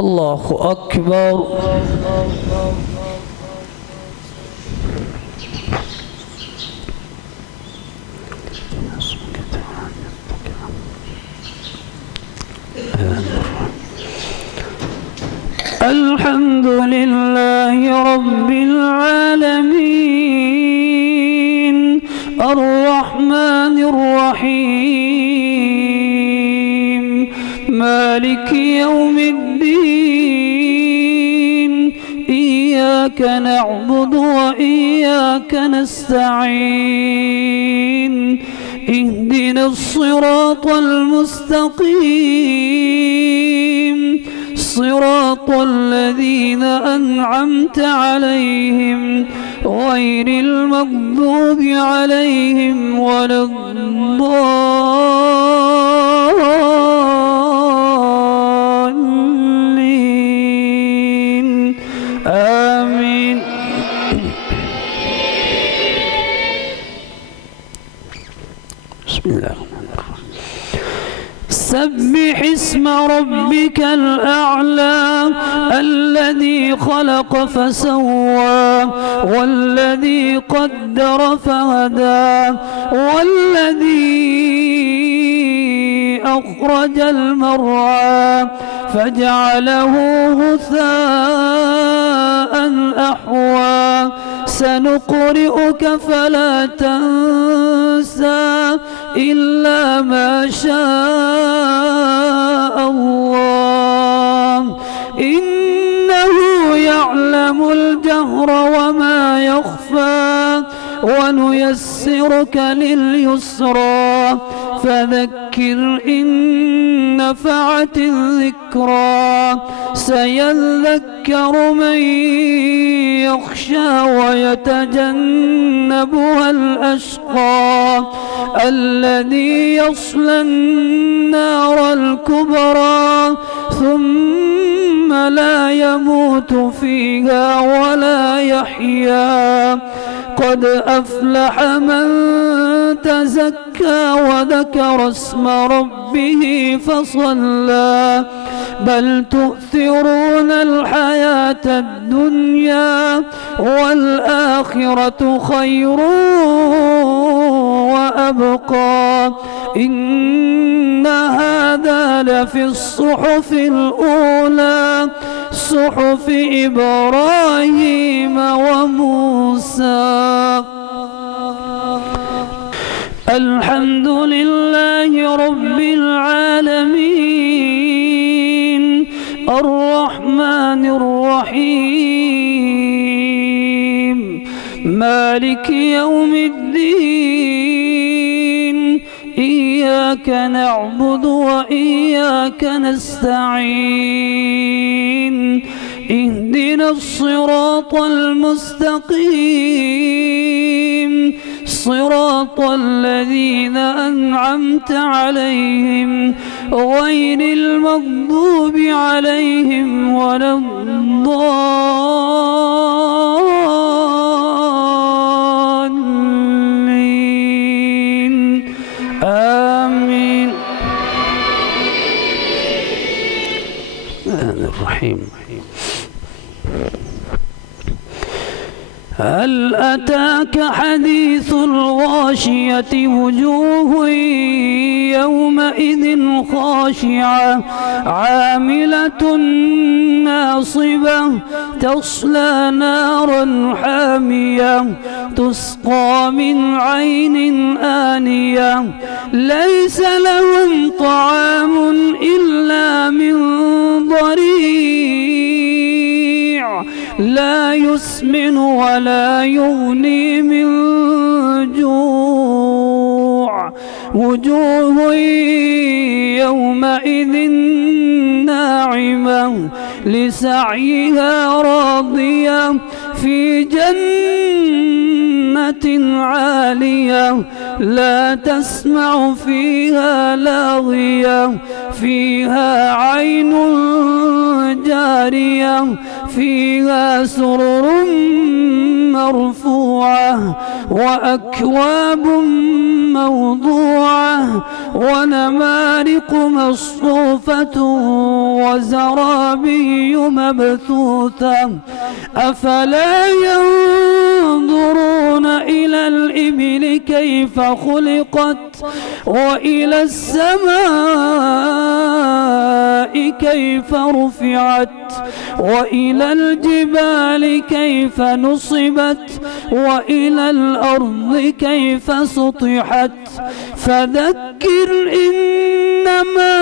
الله أكبر. الحمد لله رب العالمين الرحمن الرحيم مالك يوم الدين إياك نعبد وإياك نستعين اهدنا الصراط المستقيم صراط الذين أنعمت عليهم غير المغضوب عليهم ولا الضالين آمين. بسم الله. سبح اسم ربك الأعلى الذي خلق فسوى والذي قدر فهدى والذي أخرج المرعى فجعله غثاء أحوى سنقرئك فلا تنسى إلا ما شاء الله إنه يعلم الجهر وما يخفى ونيسرك لليسرى فذكر إن نفعت الذكرى سيذكر من يخشى ويتجنبها الأشقى الذي يصلى النار الكبرى ثم لا يموت فيها ولا يحيا قد أفلح من تزكى وذكر اسم ربه فصلى بل تؤثرون الحياة الدنيا والآخرة خير وأبقى إن هذا لفي الصحف الأولى صحف إبراهيم وموسى. الحمد لله رب العالمين الرحمن الرحيم مالك يوم الدين إياك نعبد وإياك نستعين اهدنا الصراط المستقيم صراط الذين أنعمت عليهم غير المغضوب عليهم ولا الضالين آمين. الرحيم. هل أتاك حديث الغاشية وجوه يومئذ خاشعة عاملة ناصبة تصلى نارا حامية تسقى من عين آنية ليس لهم طعام إلا من ضريع لا يسمن ولا يغني من جوع وجوه يومئذ ناعمة لسعيها راضية في جنة عالية لا تسمع فيها لاغية فيها عين جارية فيها سرر مرفوعة وأكواب موضوعة ونمارق مصفوفة وزرابي مبثوثة أفلا ينظرون إلى الإبل كيف خلقت وإلى السماء كيف رفعت وإلى الجبال كيف نصبت وإلى الأرض كيف سطحت فذكر إنما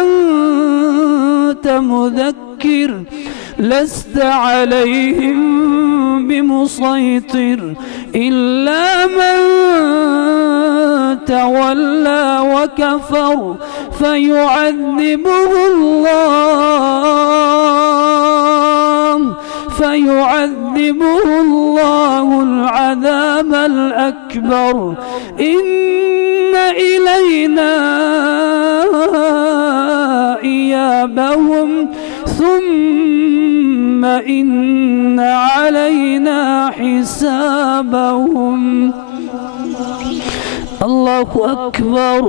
أنت مذكر لست عليهم بمسيطر إلا من تولى وكفر فيعذبه الله العذاب الأكبر إن إلينا إيابهم ثم إن علينا حسابهم. الله أكبر.